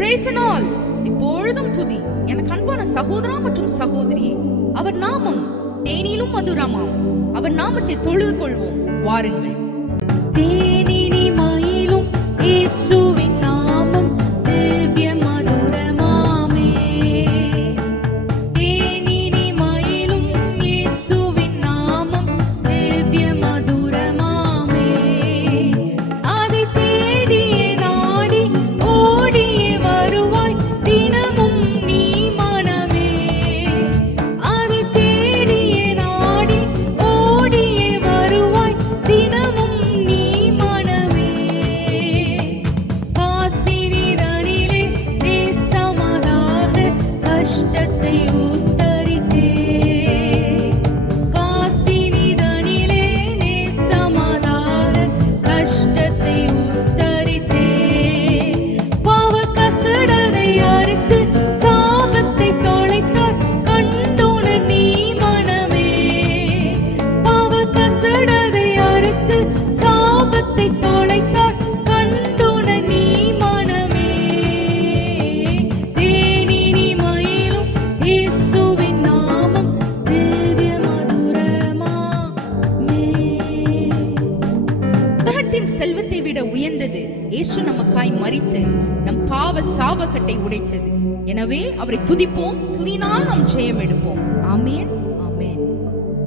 praise and all எப்பொழுதும் துதி. எனக்கு அன்பான சகோதரா மற்றும் சகோதரியே, அவர் நாமம் தேனிலும் மதுரமாம். அவர் நாமத்தை தொழுது கொள்வோம் வாருங்கள். தேனினி மயிலும் இயேசுவின் நாமம் திவ்ய மதுரமாமே. தேனினி மயிலும் இயேசுவின் நாமம் திவ்ய மதுரமாமே. அதை தேடியே நாடி ஓடியே வருவாய் தினமும் நீ மனமே. அதை தேடியே நாடி ஓடியே வருவாய் தினமும் நீ மனமே. காசினிதனிலே நேசமதாக கஷ்டத்தை உத்தரித்தே. காசினிதனிலே நேசமதாக கஷ்டத்தை உத்தரித்தே. பாவ கசடதை அறுத்து சாபத்தை தொலைத்தார் கண்டோனர் நீ மனமே. பாவ கசடதை அறுத்து சாபத்தை தொலைத்தார் கண்டோனர் நீ மனமே. தேனினி மயிலும் இயேசுவின் நாமம் திவ்ய மதுரமாமே. உலகத்தின் செல்வத்தை விட உயர்ந்தது இயேசு நமக்காய் மரித்து நம் பாவ சாபக்கட்டை உடைத்தது. எனவே அவரை துதிப்போம், துதினால் நாம் ஜெயம் எடுப்போம். ஆமென்.